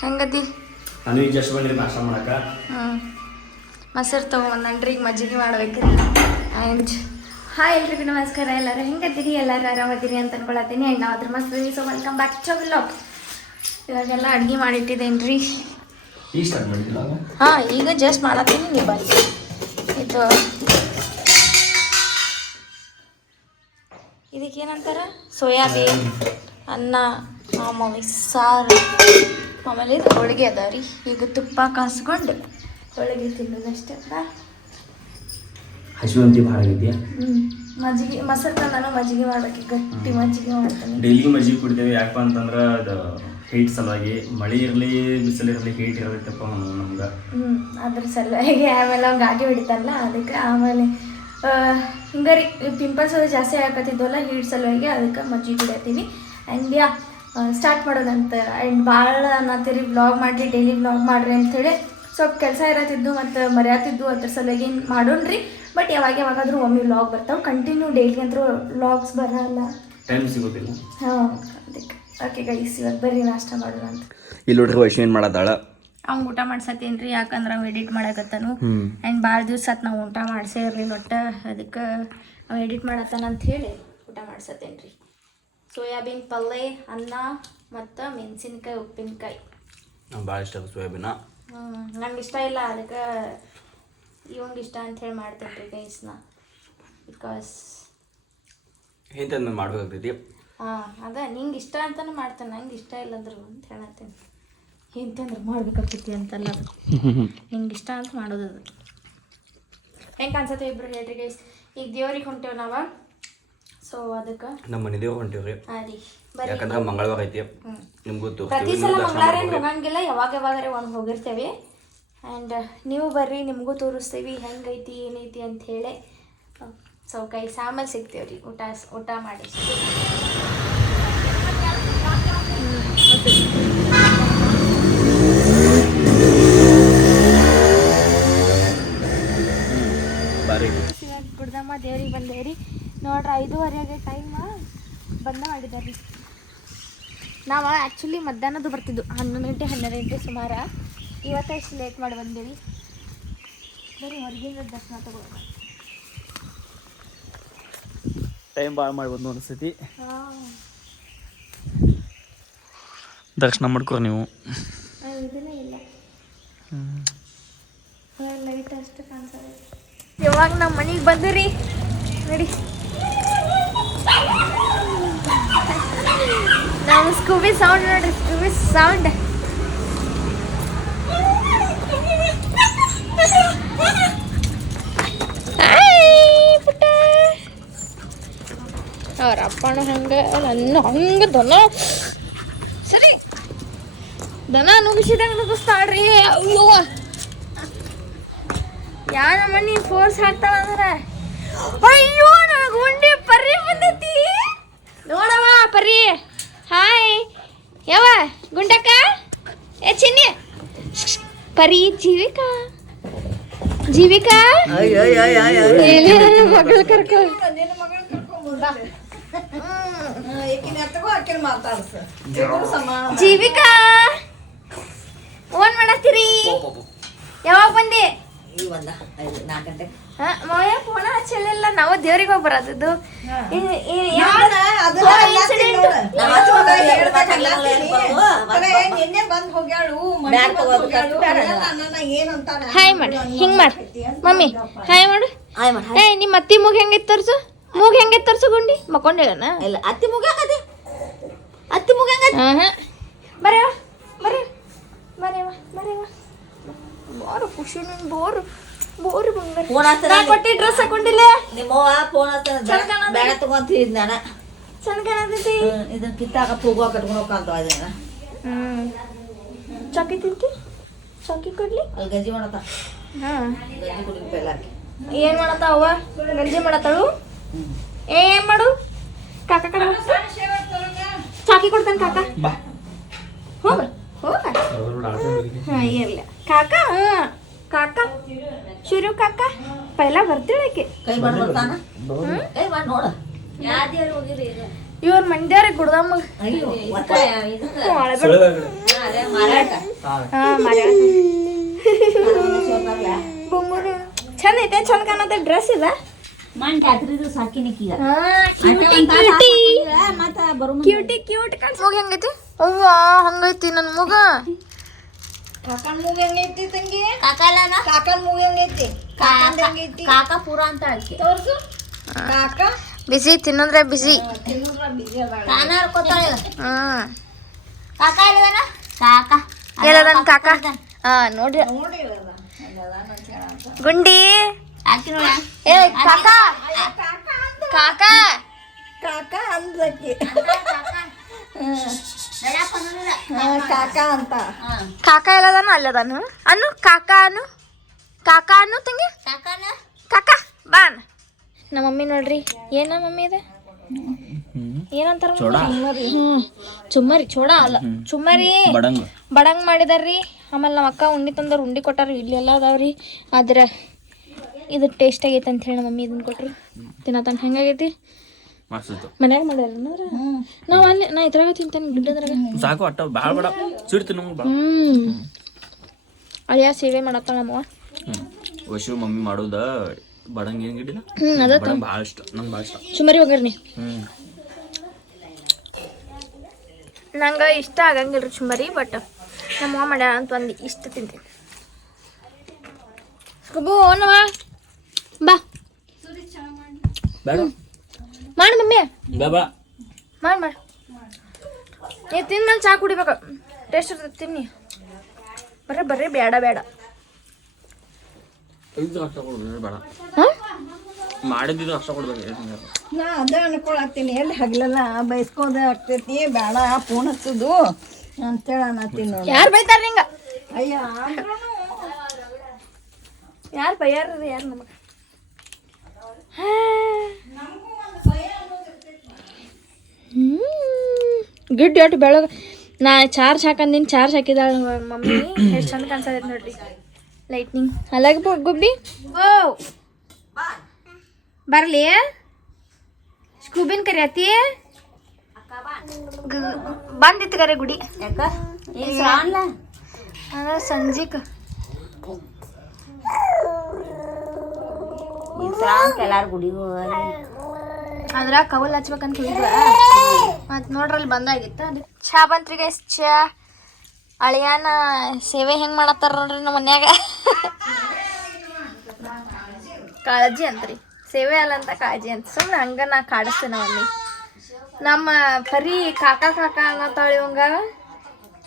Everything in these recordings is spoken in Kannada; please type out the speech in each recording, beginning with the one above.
ಹೆಂಗದಿ? ನಾನು ಈಗ ಜಸ್ಟ್ ಬಂದ್ರಿ ನಾಷ್ಟ ಮಾಡಕ. ಮೊಸರು ತೊಗೊಂಬಂದ್ರಿ, ಈಗ ಮಜ್ಜಿಗೆ ಮಾಡ್ಬೇಕ್ರಿ. ಆ್ಯಂಡ್ ಹಾಯ್ ಎಲ್ರಿಗೂ ನಮಸ್ಕಾರ. ಎಲ್ಲರೂ ಹೆಂಗದಿರಿ? ಎಲ್ಲರೂ ಆರಾಮದಿರಿ ಅಂತ ಅನ್ಕೊಳತ್ತೀನಿ. ಆ್ಯಂಡ್ ನಾವು ಅದ್ರ ಮಸ್ತ್ so welcome back to vlog. ಇವಾಗೆಲ್ಲ ಅಡುಗೆ ಮಾಡಿಟ್ಟಿದ್ದೇನೆ ರೀ. ಹಾಂ, ಈಗ ಜಸ್ಟ್ ಮಾಡತ್ತೀನಿ. ನೀವು ಬನ್ನಿ. ಇದು ಇದಕ್ಕೇನಂತಾರ? ಸೋಯಾಬೀನ್ ಅನ್ನ, ಆಮೇಲೆ ಸಾರು, ಆಮೇಲೆ ಇದು ಹೋಳಿಗೆ ಅದ ರೀ. ಈಗ ತುಪ್ಪ ಕಾಸ್ಕೊಂಡು ಹೋಳಿಗೆ ತಿನ್ನೋದಷ್ಟೇ. ಹಸಿವಂತಿ ಭಾಳ ಆಗೈತಿ. ಮಜ್ಜಿಗೆ ಮೊಸರು ನಾನು ಮಜ್ಜಿಗೆ ಮಾಡ್ಬೇಕು, ಗಟ್ಟಿ ಮಜ್ಜಿಗೆ ಮಾಡ್ತೀನಿ. ಡೈಲಿ ಮಜ್ಜಿಗೆ ಕುಡಿತೇವೆ. ಯಾಕಪ್ಪ ಅಂತಂದ್ರೆ ಅದು ಹೀಟ್ ಸಲುವಾಗಿ. ಮಳೆ ಇರಲಿ ಬಿಸಿಲು ಇರಲಿ ಹೀಟ್ ಇರಬೇಕಪ್ಪ ನಮ್ಗೆ. ಅದ್ರ ಸಲುವಾಗಿ ಆಮೇಲೆ ಅವ್ನು ಗಾಡಿ ಹೊಡಿತಾರಲ್ಲ ಅದಕ್ಕೆ. ಆಮೇಲೆ ಹಿಂಗೆ ರೀ ಪಿಂಪಲ್ಸ್ ಜಾಸ್ತಿ ಆಗತ್ತಿದ್ವಲ್ಲ ಹೀಟ್ ಸಲುವಾಗಿ, ಅದಕ್ಕೆ ಮಜ್ಜಿಗೆ ಕುಡಿಯತ್ತೀವಿ. ಆ್ಯಂಡ್ ಯಾ ಸ್ಟಾರ್ಟ್ ಮಾಡೋದಂತ. ಆ್ಯಂಡ್ ಭಾಳ ಅನ್ನತ್ತೀರಿ ವ್ಲಾಗ್ ಮಾಡಿರಿ, ಡೈಲಿ ವ್ಲಾಗ್ ಮಾಡಿರಿ ಅಂಥೇಳಿ ಸ್ವಲ್ಪ ಕೆಲಸ ಇರತ್ತಿದ್ದು ಮತ್ತು ಮರೆಯತ್ತಿದ್ದು, ಅದ್ರ ಸಲುವಾಗಿ ಮಾಡೋಣ್ರಿ. ಬಟ್ ಯಾವಾಗಾದ್ರೂ ಒಮ್ಮೆ ವ್ಲಾಗ್ ಬರ್ತಾವೆ. ಕಂಟಿನ್ಯೂ ಡೈಲಿ ಅಂತೂ ವ್ಲಾಗ್ಸ್ ಬರಲ್ಲ, ಟೈಮ್ ಸಿಗೋದಿಲ್ಲ. ಹಾಂ, ಅದಕ್ಕೆ ಓಕೆ ಗೈಸ್, ಇವತ್ತು ಬರ್ರಿ ನಾಷ್ಟ ಮಾಡೋಣ ಅಂತ. ಇಲ್ಲಿ ನೋಡ್ರಿ ವೈಶು ಏನು ಮಾಡತ್ತಾಳ. ಅವ್ನು ಊಟ ಮಾಡ್ಸತ್ತೇನು ರೀ, ಯಾಕಂದ್ರೆ ಅವ್ನು ಎಡಿಟ್ ಮಾಡಕತ್ತಾನು. ಆ್ಯಂಡ್ ಭಾಳ ದಿವ್ಸ ಆತು ನಾವು ಊಟ ಮಾಡಿಸೇ ಇರಲಿಲ್ಲ ಒಟ್ಟು. ಅದಕ್ಕೆ ಅವ್ನು ಎಡಿಟ್ ಮಾಡತ್ತಾನ ಅಂತ ಹೇಳಿ ಊಟ ಮಾಡ್ಸತ್ತೇನು ರೀ. ಸೋಯಾಬೀನ್ ಪಲ್ಯ, ಅನ್ನ ಮತ್ತು ಮೆಣಸಿನ್ಕಾಯಿ, ಉಪ್ಪಿನಕಾಯಿ. ನಂಗೆ ಭಾಳ ಇಷ್ಟ ಸೋಯಾಬೀನ. ನಂಗೆ ಇಷ್ಟ ಇಲ್ಲ, ಅದಕ್ಕೆ ಇವಂಗೆ ಇಷ್ಟ ಅಂಥೇಳಿ ಮಾಡ್ತೇನೆ ರೀ ಗೈಸ್ನ. ಬಿಕಾಸ್ ಇಂಥದ್ದು ಮಾಡ್ಬೇಕಾಗ್ತೈತಿ. ಹಾಂ, ಅದ ನಿಂಗೆ ಇಷ್ಟ ಅಂತಾನೆ ಮಾಡ್ತೇನೆ, ನಂಗೆ ಇಷ್ಟ ಇಲ್ಲಂದ್ರು ಅಂತ ಹೇಳತ್ತೇನೆ. ಎಂತಂದ್ರೆ ಮಾಡ್ಬೇಕಾಗ್ತೈತಿ ಅಂತಲ್ಲ, ನಿಂಗೆ ಇಷ್ಟ ಅಂತ ಮಾಡೋದು. ಅದು ಹೆಂಗೆ ಅನ್ಸತ್ತೆ ಇಬ್ರು ಹೇಳ್ರಿ ಗೈಸ್. ಈಗ ದೇವ್ರಿಗೆ ಹೊಂಟೇವ್ ನಾವು, ಸೊ ಅದಕ್ಕೆ ನಮ್ಮ ಮನೆ ದೇವ್ರು ಹೊಂಟೇವ್ರಿ. ಹಾಂ ರೀ, ಯಾಕಂದ್ರೆ ಮಂಗಳವಾರ ಐತಿ, ನಿಮ್ಗೆ ಗೊತ್ತು. ಪ್ರತಿ ಸಲ ಮಂಗಳವಾರ ಏನು ಹೋಗಂಗಿಲ್ಲ, ಯಾವಾಗಾರೆ ಒಂದು ಹೋಗಿರ್ತೇವೆ. ಆ್ಯಂಡ್ ನೀವು ಬರ್ರಿ, ನಿಮಗೂ ತೋರಿಸ್ತೀವಿ ಹೆಂಗೈತಿ ಏನೈತಿ ಅಂತ ಹೇಳಿ. ಸೊ ಗೈಸ್ ಆಮೇಲೆ ಸಿಗ್ತೇವೆ ರೀ ಊಟ ಮಾಡಿ. ಗುಡ್ದಮ್ಮ ದೇವ್ರಿಗೆ ಬಂದೇವ್ರಿ. ನೋಡ್ರಿ 5:30 ಟೈಮ್ ಬಂದ ಮಾಡಿದಾರೆ ರೀ. ನಾವು ಆ್ಯಕ್ಚುಲಿ ಮಧ್ಯಾಹ್ನದ್ದು ಬರ್ತಿದ್ದು 11 ಗಂಟೆ 12 ಗಂಟೆ ಸುಮಾರು. ಇವತ್ತು ಎಷ್ಟು ಲೇಟ್ ಮಾಡಿ ಬಂದೇವಿ. ಬರೀ ಹೊರಗಿಂದ ದರ್ಶನ ತಗೊಳ್ಳೋಣ. ಟೈಮ್ ಭಾಳ ಮಾಡ್ಬೋದು ಅನಿಸ್ತೈತಿ. ದರ್ಶನ ಮಾಡ್ಕೊ ನೀವು. ಇದನ್ನೇ ಇಲ್ಲ, ಲೈಟ್ ಅಷ್ಟು ಕಾಣ್ತದೆ. ಇವಾಗ ನಮ್ಮ ಮನೆಗೆ ಬಂದಿರಿ ನೋಡಿ. ನಾವು ಸ್ಕೂಬಿ ಸೌಂಡ್ ನೋಡ್ರಿ, ಸ್ಕೂಬಿ ಸೌಂಡ್. ಅವ್ರ ಅಪ್ಪನ ಹಂಗೆ ನನ್ನ ಹಂಗೆ ದನ ಸರಿ ದನ ನುಗ್ಗಿಸಿದಂಗೆ ನುಗ್ಗಿಸ್ತಾಳ್ರಿ. ಅಯ್ಯೋ ಯಾ ನಮ್ಮನಿ ಫೋರ್ಸ್ ಹಾಕ್ತಾಳ ಅಂದ್ರೆ. ಅಯ್ಯೋ ನನಗೆ ಉಂಡಿ ಪರಿ ಬಂದೈತಿ ನೋಡವ. ಪರಿ ಹಾಯ್ ಯಾವ ಗುಂಡಕ್ಕ ಏ ಚಿನ್ನಿ ಪರಿ ಜೀವಿಕಾ ಜೀವಿಕಾ ಮಗಳು ಕರ್ಕೊ ಜೀವಿಕಾ ಓನ್ ಮಾಡತ್ತೀರಿ. ಯಾವಾಗ ಬಂದಿ? ಫೋನ ಹಚ್ಚಲಿಲ್ಲ. ನಾವು ದೇವ್ರಿಗೆ ಹೋಗಿ ಬರೋದು. ಹಾಯ್ ಮಾಡಿ, ಹಿಂಗ್ ಮಾಡಿ ಮಮ್ಮಿ, ಹಾಯ್ ಮಾಡು. ಏ ನಿಮ್ಮ ಅತ್ತಿ ಮೂಗ್ ಹೆಂಗೈತ್ ತೋರ್ಸು, ಮೂಗ್ ಹೆಂಗೈತ್ ತೋರ್ಸು. ಗುಂಡಿ ಮಕ್ಕೊಂಡೇನ? ಇಲ್ಲ, ಅತ್ತಿ ಮೂಗ ಅತ್ತಿ ಮೂಗ ಬರೇವ ಬರೀ ಬರೇವ ಬರೇವ. ಬೋರು ಖುಷಿ ನಿನ್ ಬೋರು ಬೋರು ಬಂಗಾರ ಕೊಟ್ಟಿ ಡ್ರೆಸ್ ಹಾಕೊಂಡಿಲ್ಲ. ನಿಮ್ಮವ್ವ ಫೋನ್ ಬೇಡ ತಗೊಂತಿದ್ ನಾನು. ಚಂದ ಕಾಣತೈತಿ. ಇದನ್ನ ಕಿತ್ತಾಕ ಪೂಗ ಕಟ್ಕೊಂಡು ಹೋಗ್ಕಂತ ಅದೇನ. ಚಾಕಿ ತಿಂತಿ? ಚಾಕಿ ಕೊಡ್ಲಿ? ಅಲ್ಲಿ ಗಂಜಿ ಮಾಡತ್ತ. ಹಾಂ, ಗಂಜಿ ಕುಡಿದು ಪೆಲ್ಲಾಕಿ ಏನು ಮಾಡತ್ತ ಅವ್ವ? ಗಂಜಿ ಮಾಡತ್ತಳು. ಏನ್ ಮಾಡು ಕಾಕ ಕಡೆ ಚಾಕಿ ಕೊಡ್ತಾನೆ ಕಾಕ. ಹೋಗ ಹೋಗ. ಹಾಂ ಇರಲ್ಲ ಕಾಕ. ಹಾಂ ಕಾಕ ಶುರು ಕಾಕ ಪೈಲ ಬರ್ತೀಳಕ್ಕೆ ಕೈ ಮಾಡಿ ಬರ್ತಾನ. ಕೈ ಮಾಡಿ ನೋಡ. ಇವ್ರ ಮಂಡ್ಯಾರ ಗುಡ್ದಮ್ಮ. ಹಾಂ ಮರ್ಯಾಳ ಬೊಂಬೂರು ಚಂದ ಐತೆ ಚಂದ ಕಾಣತ್ತೆ ಡ್ರೆಸ್ ಇಲ್ಲ ಮನ್ ಜಾತ್ರೆದು ಸಾಕಿನಿಕೀಗ ಮತ್ತ ಬರು ಕ್ಯೂಟಿ ಕ್ಯೂಟ್ ಕಾಣಿಸ್ ಮೂಗ ಹೆಂಗೈತಿ ಅವ್ವ ಹಂಗೈತಿ ನನ್ನ ಮೂಗ ಕಾಕನ್ ಮೂಗ ಹೆಂಗೈತಿ ತಂಗಿ ಕಾಕಲನ ಕಾಕನ್ ಮೂಗ ಹೆಂಗೈತಿ ಕಾಕನ್ ಹೆಂಗೈತಿ ಕಾಕ ಪೂರ ಅಂತ ಆಯ್ಕೆ ತೋರ್ಸು ಕಾಕ ಬಿಸಿ ತಿನ್ನಂದ್ರೆ ಬಿಸಿ ತಿನ್ನೋದ್ರ ಬಿಸಿ ಅದ ಕಾನ ಹರ್ಕೋತಾಳೆ ಕಾಕ ಎಲ್ಲದನ ಕಾಕ ಎಲ್ಲದನ್ ಕಾಕ ನೋಡ್ರಿ ನೋಡಿರಲ್ಲ ಎಲ್ಲದನ ಅಂತ ಗುಂಡಿ ಆಕಿ ನೋಡ ಏ ಕಾಕ ಕಾಕ ಕಾಕ ಅಂದ್ಲಕ್ಕಿ ಕಾಕ ಅಂತ ಕಾಕ ಎಲ್ಲದಾನು ಅಲ್ಲದಾನು ಅನ್ನು ಕಾಕ ಅನ್ನು ತಂಗಿ ಕಾಕ ಬಾನ್ ನಮ್ಮ ಮಮ್ಮಿ ನೋಡ್ರಿ ಏನ ಮಮ್ಮಿ ಇದೆ ಏನಂತಾರ ಚುಮ್ಮರಿ ಚೋಡ ಅಲ್ಲ ಚುಮ್ಮರಿ ಬಡಂಗ್ ಮಾಡಿದಾರ್ರಿ ಆಮೇಲೆ ನಮ್ಮ ಅಕ್ಕ ಉಂಡಿ ತಂದವ್ರು ಉಂಡಿ ಕೊಟ್ಟಾರ ಇಲ್ಲಿ ಎಲ್ಲ ಅದಾವ್ರಿ ಆದ್ರೆ ಇದು ಟೇಸ್ಟ್ ಆಗೈತೆ ಅಂತ ಹೇಳಿ ನಮ್ಮ ಮಮ್ಮಿ ಇದನ್ನ ಕೊಟ್ರು ತಿನ್ನತಾನ ಹೆಂಗಾಗೈತಿ ಮನ್ಯಾಗ ಮಾಡ್ಯಾರ ನಾವ್ ಅಲ್ಲಿ ನಾ ಇದ್ರಾಗ ತಿಂತೇನೆ ಗಿಡ್ಡದ್ರಾಗ ಸಾಕು ಅಟ್ಟ ಭಾಳ ಬೇಡ ಸ್ವೀಟ್ ತಿನ್ನೋ ಅಳಿಯ ಸೇವೆ ಮಾಡತ್ತಾಳ ನಮ್ಮವ್ವ ವಶು ಮಮ್ಮಿ ಮಾಡೋದ ಬಡಂಗ್ ಏನ್ ಗಿಡಿದ ಅದ ಭಾಳ ಇಷ್ಟ ನಂಗೆ ಭಾಳ ಇಷ್ಟ ಚುಮರಿ ಒಗ್ಗರ್ನಿ ನಂಗೆ ಇಷ್ಟ ಆಗಂಗಿಲ್ರಿ ಚುಮರಿ ಬಟ್ ನಮ್ಮವ್ವ ಮಾಡ್ಯಾಳ ಅಂತ ಒಂದು ಇಷ್ಟ ತಿಂತೀನಿ ಗುಬ್ಬು ಓನವ ಬಾ ಬೇಡ ಮಾಡಿ ಮಮ್ಮಿ ಬೇಡ ಮಾಡಿ ನೀವು ತಿಂದ್ಮೇಲೆ ಚಾ ಕುಡಿಬೇಕು ಟೇಸ್ಟ್ ಇರ್ತದೆ ತಿನ್ನಿ ಬರ್ರಿ ಬೇಡ ಇದು ಅಷ್ಟ ಕೊಡ್ಬೇಡ ಬೇಡ ಹಾಂ ಮಾಡಿದ್ದು ಅಷ್ಟ ಕೊಡ್ಬೇಕು ನಾ ಅದೇ ಅನ್ಕೊಳತ್ತೀನಿ ಎಲ್ಲಿ ಹಗಲೆಲ್ಲ ಬೈಸ್ಕೋದ ಆಗ್ತೈತಿ ಬೇಡ ಫೋನ್ ಹಚ್ಚೋದು ಅಂತೇಳಿ ಅನ್ನತ್ತೀನಿ ನೋಡಿ ಯಾರು ಬೈತಾರ ಹಿಂಗ ಅಯ್ಯ ಯಾರು ಬೈಯಾರ್ರಿ ಯಾರು ನಮಗೆ ಗಿಡ್ ಎಷ್ಟು ಬೆಳಗ್ಗೆ ನಾ ಚಾರ್ಜ್ ಹಾಕಂದಿನ ಚಾರ್ಜ್ ಹಾಕಿದಾಳ ಮಮ್ಮಿ ಎಷ್ಟು ಚಂದ ಕಾಣಿಸತೈತೆ ನೋಡ್ರಿ ಲೈಟ್ನಿಂಗ್ ಅಲ್ಲಾಗ ಗುಬ್ಬಿ ಓ ಬರ್ಲಿ ಸ್ಕೂಬಿನ್ ಕರಿಯತಿ ಬಂದಿತ್ತು ಕರೆ ಗುಡಿ ಅದ ಸಂಜಿಕ್ ಎಲ್ಲಾರು ಗುಡಿಗೂ ಅದ್ರ ಕವಲ್ ಹಚ್ಬೇಕಂತ ಹೇಳಿದ್ವ ಮತ್ ನೋಡ್ರಲ್ಲಿ ಬಂದಾಗಿತ್ತು ಅದಕ್ಕೆ ಚಾ ಬಂತ್ರಿ ಗೈಸ್ ಚಾ ಅಳಿಯಾನ ಸೇವೆ ಹೆಂಗ್ ಮಾಡತ್ತಾರ ನೋಡ್ರಿ ನಮ್ಮ ಮನ್ಯಾಗ ಕಾಳಜಿ ಅಂತ್ರಿ ಸೇವೆ ಅಲ್ಲ ಅಂತ ಕಾಳಜಿ ಅಂತ ಸುಮ್ಮನೆ ಹಂಗ ನಾ ಕಾಡಿಸ್ತೇನೆ ಮಮ್ಮಿ ನಮ್ಮ ಪರಿ ಕಾಕ ಅನ್ನತ್ತಾಳಿ ಇವಂಗ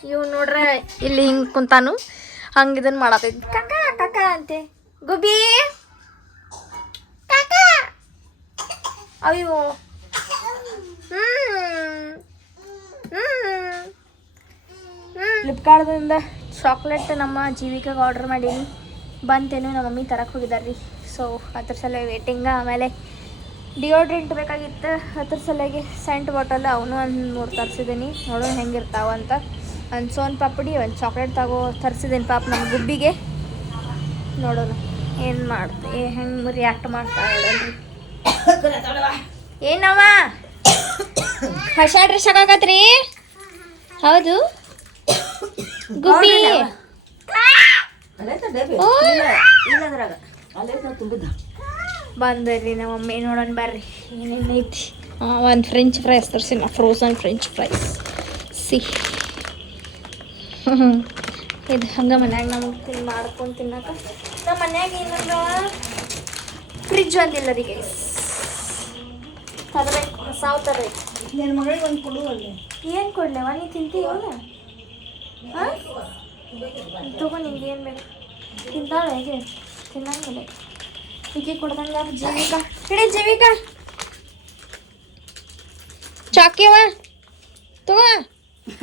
ಇವ್ ನೋಡ್ರೆ ಇಲ್ಲಿ ಹಿಂಗ್ ಕುಂತಾನು ಹಂಗ ಇದನ್ ಮಾಡತೈತಿ ಕಾಕ ಅಂತೆ ಗುಬ್ಬಿ ಕಾಕ ಅಯ್ಯೋ ಫ್ಲಿಪ್ಕಾರ್ಟ್ದಿಂದ ಚಾಕ್ಲೇಟ್ ನಮ್ಮ ಜೀವಿಕಾಗೆ ಆರ್ಡರ್ ಮಾಡೀನಿ ಬಂತೇನು ನಮ್ಮ ಮಮ್ಮಿ ತರಕ್ಕೆ ಹೋಗಿದಾರ್ರಿ ಸೊ ಅದ್ರ ಸಲ ವೇಟಿಂಗ ಆಮೇಲೆ ಡಿಯೋಡ್ರೆಂಟ್ ಬೇಕಾಗಿತ್ತು ಅದ್ರ ಸಲುವಾಗಿ ಸೆಂಟ್ ಬಾಟಲ್ ಅವನು ಒಂದು 3 ತರಿಸಿದ್ದೀನಿ ನೋಡೋಣ ಹೆಂಗಿರ್ತಾವ ಅಂತ ಒಂದು ಸೋನ್ ಪಾಪಡಿ ಒಂದು ಚಾಕ್ಲೇಟ್ ತರಿಸಿದ್ದೀನಿ ಪಾಪ ನಮ್ಮ ಗುಬ್ಬಿಗೆ ನೋಡೋಣ ಏನು ಮಾಡ್ತೆ ಹೆಂಗೆ ರಿಯಾಕ್ಟ್ ಮಾಡ್ತಾ ನೋಡೋಣ್ರಿ ಏನವ ಹೊಸ ಡ್ರೆಸ್ ಹಾಕಾಕತ್ರಿ ಹೌದು ಗುಬ್ಬಿ ಬಂದ್ರಿ ನಮ್ಮ ಮಮ್ಮಿ ನೋಡೋಣ ಬರ್ರಿ ಏನೇನೈತಿ ಒಂದು ಫ್ರೆಂಚ್ ಫ್ರೈಸ್ ತರಿಸಿನ ಫ್ರೋಸನ್ ಫ್ರೆಂಚ್ ಫ್ರೈಸ್ ಸಿ ಇದು ಹಂಗೆ ಮನ್ಯಾಗ ನಮಗೆ ಮಾಡ್ಕೊಂಡು ತಿನ್ನಕ ನಮ್ಮ ಮನ್ಯಾಗ ಏನಂದ್ರ ಫ್ರಿಜ್ ಒಂದಿಲ್ಲ ರೀ ಗೈಸ್ ತರಬೇಕು ಹೊಸಾವ್ ತರಬೇಕು ನಿನ್ನ ಮಗಳಿಗೆ ಒಂದು ಕೊಡುವಲ್ಲಿ ಏನು ಕೊಡ್ಲೇವ ನೀ ತಿಂತೀವಲ್ಲ ಹಾಂ ತಗೋ ನಿಂಗೆ ಏನು ಬೇಕು ತಿಂತಾಳೆ ಹೇಗೆ ತಿನ್ನಂಗಿಲ್ಲ ಈಕೆ ಕೊಡ್ದಂಗ ಜೀವಿಕಾ ಹಿಡಿ ಜೀವಿಕಾ ಚಾಕಿವ ತಗೋ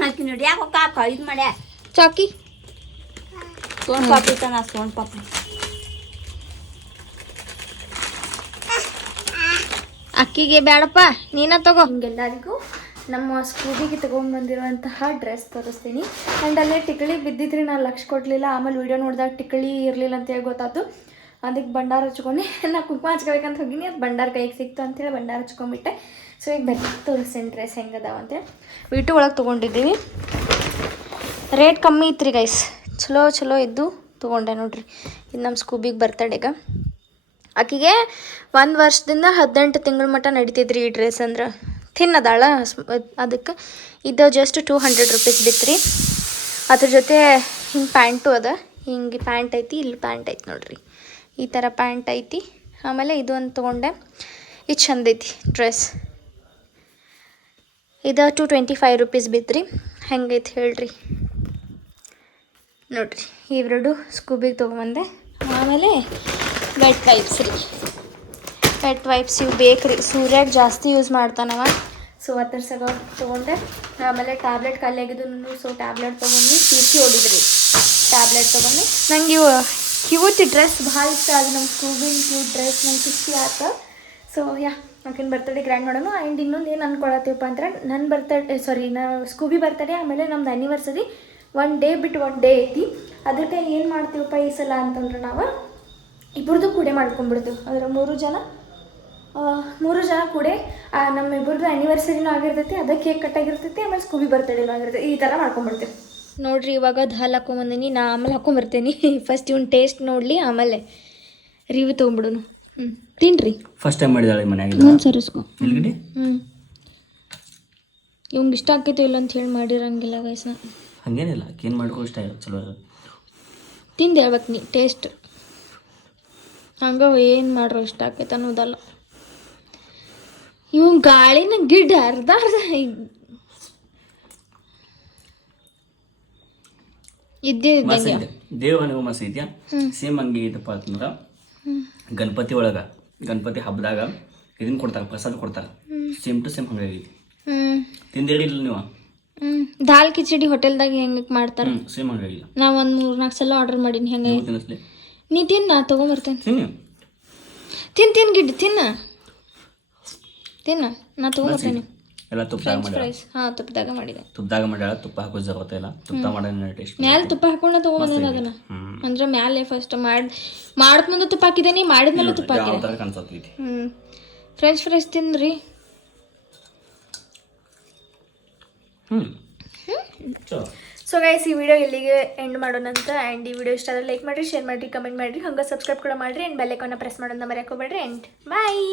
ಆಕಿ ನೋಡಿ ಯಾಕೆ ಕಾಕ ಇದು ಮಾಡ್ಯಾ ಚಾಕಿ ಸೋನ್ ಪಾಪಿ ತನ ಸೋನ್ ಪಾಪಿ ಅಕ್ಕಿಗೆ ಬೇಡಪ್ಪ ನೀನ ತಗೋ ಹಿಂಗೆಲ್ಲರಿಗೂ ನಮ್ಮ ಸ್ಕೂಬಿಗೆ ತೊಗೊಂಡ್ಬಂದಿರುವಂತಹ ಡ್ರೆಸ್ ತೋರಿಸ್ತೀನಿ ಆ್ಯಂಡ್ ಅಲ್ಲೇ ಟಿಕಳಿ ಬಿದ್ದಿದ್ರಿ ನಾನು ಲಕ್ಷ ಕೊಡಲಿಲ್ಲ ಆಮೇಲೆ ವೀಡಿಯೋ ನೋಡಿದಾಗ ಟಿಕಳಿ ಇರಲಿಲ್ಲ ಅಂತೇಳಿ ಗೊತ್ತಾಯ್ತು ಅದಕ್ಕೆ ಭಂಡಾರ ಹಚ್ಕೊಂಡು ನಾ ಕುಂಕುಮ ಹಚ್ಕೋಬೇಕಂತ ಹೋಗಿನಿ ಅದು ಭಂಡಾರ ಕೈಗೆ ಸಿಕ್ತು ಅಂತೇಳಿ ಭಂಡಾರ ಹಚ್ಕೊಂಡ್ಬಿಟ್ಟೆ ಸೊ ಈಗ ಬರ್ರಿ ತೋರಿಸ್ತೀನಿ ಡ್ರೆಸ್ ಹೆಂಗದಾವ ಅಂತೇಳಿ ವೀಟು ಒಳಗೆ ತೊಗೊಂಡಿದ್ದೀವಿ ರೇಟ್ ಕಮ್ಮಿ ಇತ್ತು ರೀ ಗೈಸ್, ಚಲೋ ಇದ್ದು ತೊಗೊಂಡೆ ನೋಡ್ರಿ. ಇದು ನಮ್ಮ ಸ್ಕೂಬಿಗೆ ಬರ್ತಡೆಗೆ. ಆಕಿಗೆ 1 ವರ್ಷದಿಂದ 18 ತಿಂಗಳ ಮಟ್ಟ ನಡೀತಿದ್ರಿ ಈ ಡ್ರೆಸ್. ಅಂದ್ರೆ ತಿನ್ನದಾಳ ಅದಕ್ಕೆ ಇದು ಜಸ್ಟ್ 200 ರೂಪೀಸ್ ಬಿತ್ತು ರೀ. ಅದ್ರ ಜೊತೆ ಹಿಂಗೆ ಪ್ಯಾಂಟು ಅದ, ಹಿಂಗೆ ಪ್ಯಾಂಟ್ ಐತಿ, ಇಲ್ಲಿ ಪ್ಯಾಂಟ್ ಐತಿ ನೋಡ್ರಿ, ಈ ಥರ ಪ್ಯಾಂಟ್ ಐತಿ. ಆಮೇಲೆ ಇದು ಒಂದು ತೊಗೊಂಡೆ, ಇದು ಚಂದ ಐತಿ ಡ್ರೆಸ್. ಇದು 225 ರೂಪೀಸ್ ಬಿತ್ತು ರೀ. ಹೆಂಗೈತಿ ಹೇಳ್ರಿ ನೋಡ್ರಿ. ಇವೆರಡು ಸ್ಕೂಬಿಗೆ ತೊಗೊಂಬಂದೆ. ಆಮೇಲೆ ವೆಟ್ ವೈಪ್ಸ್ ರೀ, ವೆಟ್ ವೈಪ್ಸ್ ಇವು ಬೇಕು ರೀ, ಸೂರ್ಯಾಗ ಜಾಸ್ತಿ ಯೂಸ್ ಮಾಡ್ತಾನವ. ಸೊ ಅದ್ರ ತೊಗೊಂಡೆ. ಆಮೇಲೆ ಟ್ಯಾಬ್ಲೆಟ್ ಖಾಲಿ ಆಗಿದ್ದು, ಸೊ ಟ್ಯಾಬ್ಲೆಟ್ ತೊಗೊಂಡು ಸಿ ಹೊಡಿದ್ರಿ. ಟ್ಯಾಬ್ಲೆಟ್ ತೊಗೊಂಡು ನಂಗೆ ಇವು ಕ್ಯೂಟ್ ಡ್ರೆಸ್ ಭಾಳ ಇಷ್ಟ. ಅದು ನಮ್ಮ ಸ್ಕೂಬಿನ ಕ್ಯೂಟ್ ಡ್ರೆಸ್ ನಂಗೆ ಖುಷಿ ಆಯ್ತು. ಸೊ ಆಕಿನ ಬರ್ತಡೇ ಗ್ರ್ಯಾಂಡ್ ಮಾಡೋಣ. ಆ್ಯಂಡ್ ಇನ್ನೊಂದು ಏನು ಅಂದ್ಕೊಳತ್ತೀವಪ್ಪ ಅಂದ್ರೆ, ನನ್ನ ಸ್ಕೂಬಿ ಬರ್ತಡೇ ಆಮೇಲೆ ನಮ್ದು ಆ್ಯನಿವರ್ಸರಿ 1 ಡೇ ಬಿಟ್ಟು 1 ಡೇ ಐತಿ. ಅದಕ್ಕೆ ಏನು ಮಾಡ್ತೀವಪ್ಪ ಈ ಸಲ ಅಂತಂದ್ರೆ, ನಾವು ಇಬ್ಬರದು ಕೂಡೆ ಮಾಡ್ಕೊಂಡ್ಬಿಡ್ತೀವಿ. ಅದರ 3 ಜನ ಕೂಡೆ ನಮ್ಮ ಇಬ್ಬರದು ಆ್ಯನಿವರ್ಸರಿನೂ ಆಗಿರ್ತೈತಿ, ಅದಕ್ಕೆ ಕೇಕ್ ಕಟ್ಟಾಗಿರ್ತೈತಿ, ಆಮೇಲೆ ಸ್ಕೂಬಿ ಬರ್ತಡೇನೂ ಆಗಿರ್ತೈತಿ. ಈ ಥರ ಮಾಡ್ಕೊಂಡ್ಬಿಡ್ತೀವಿ ನೋಡ್ರಿ. ಇವಾಗ ಅದು ಹಾಲು ಹಾಕೊಂಬಂದಿನಿ, ನಾ ಆಮೇಲೆ ಹಾಕೊಂಬರ್ತೇನೆ. ಫಸ್ಟ್ ಇವ್ನು ಟೇಸ್ಟ್ ನೋಡಲಿ, ಆಮೇಲೆ ರಿವ್ಯೂ ತೊಗೊಂಬಿಡೋನು. ತಿನ್ರಿ. ಫಸ್ಟ್ ಟೈಮ್ ಮಾಡಿದಾಳೆ ಮನ್ಯಾಗ. ಒಂದು ಸರಿಸ್ಕೊ. ಎಲ್ಗಡೆ ಇವಂಗೆ ಇಷ್ಟ ಆಕೈತೆ ಇಲ್ಲ ಅಂತ ಹೇಳಿ ಮಾಡಿರಂಗಿಲ್ಲ ವಯಸ್ಸನ್ನ. ಹಂಗೇನಿಲ್ಲ, ಏನು ಮಾಡ್ಕೋ ಇಷ್ಟ ಚಲೋ. ತಿಂದು ಹೇಳ್ಬೇಕು ನೀ ಟೇಸ್ಟ್. ಹಂಗೆ ಏನು ಮಾಡ್ರೋ ಇಷ್ಟ ಆಕೈತೆ ಅನ್ನೋದಲ್ಲ. ಇವ್ ಗಾಳಿನ ಗಿಡ್ಡ ಅರ್ಧ ಇದ್ದಿದ್ದಂಗೆ ದೇವನಿಗೂ ಮಸ್ತ್ ಐತ್ಯಾ. ಸೇಮ್ ಹಂಗೆ ಐತಪ್ಪ ಅಂತಂದ್ರೆ, ಗಣಪತಿ ಹಬ್ಬದಾಗ ಇದನ್ನ ಕೊಡ್ತಾರೆ, ಪ್ರಸಾದ ಕೊಡ್ತಾರೆ. ಸೇಮ್ ಟು ಸೇಮ್ ಹಂಗಾಗೈತಿ. ತಿಂದೇಳಿಲ್ಲ ನೀವು? ದಾಲ್ ಕಿಚಡಿ ಹೋಟೆಲ್ದಾಗ ಹೆಂಗೆ ಮಾಡ್ತಾರೆ ಸೇಮ್ ಹಂಗಾಗಿಲ್ಲ. ನಾ ಒಂದು 3-4 ಸಲ ಆರ್ಡರ್ ಮಾಡೀನಿ. ಹೆಂಗೆ ತಿನ್ನಿಸ್ಲಿ? ನೀ ತಿನ್ನ, ನಾ ತೊಗೊಂಬರ್ತೇನೆ. ತಿನ್ ಗಿಡ್ಡ ತಿನ್ನ, ನಾ ತೊಗೊಂಬರ್ತೇನೆ. ಎಲ್ಲ ತುಪ್ಪದಾಗ ಮಾಡ್ಯಾಳ. ಹಾಂ, ತುಪ್ಪದಾಗ ಮಾಡಿದೆ. ತುಪ್ಪ ಹಾಕೋ ಜರತ್ತೆ ಇಲ್ಲ, ತುಪ್ಪ ಮಾಡೋಣ ಟೇಸ್ಟ್. ಮ್ಯಾಲೆ ತುಪ್ಪ ಹಾಕೊಂಡು ತೊಗೊಂಬಂದೇನೆ ಅದನ್ನ. ಅಂದ್ರೆ ಮ್ಯಾಲೆ ಫಸ್ಟ್ ಮಾಡದ್ ಮುಂದೆ ತುಪ್ಪ ಹಾಕಿದ್ದೇನೆ, ಮಾಡಿದ್ಮೇಲೆ ತುಪ್ಪ ಹಾಕಿದೆ. ಕಾಣಿಸ್ತೈತಿ. ಫ್ರೆಂಚ್ ಫ್ರೈಸ್ ತಿನ್ರಿ. ಸೊ ಗೈಸ್, ಈ ವಿಡಿಯೋ ಇಲ್ಲಿಗೆ ಎಂಡ್ ಮಾಡೋಣಂತ. ಆ್ಯಂಡ್ ಈ ವಿಡಿಯೋ ಇಷ್ಟ ಆದರೆ ಲೈಕ್ ಮಾಡಿರಿ, ಶೇರ್ ಮಾಡಿರಿ, ಕಮೆಂಟ್ ಮಾಡಿರಿ, ಹಂಗೆ ಸಬ್ಸ್ಕ್ರೈಬ್ ಕೂಡ ಮಾಡಿರಿ. ಆ್ಯಂಡ್ ಬೆಲ್ ಐಕಾನ್ನ ಪ್ರೆಸ್ ಮಾಡೋದನ್ನ ಮರೆಯೋಕೆ ಹೋಗ್ಬೇಡ್ರಿ. ಆ್ಯಂಡ್ ಬಾಯ್.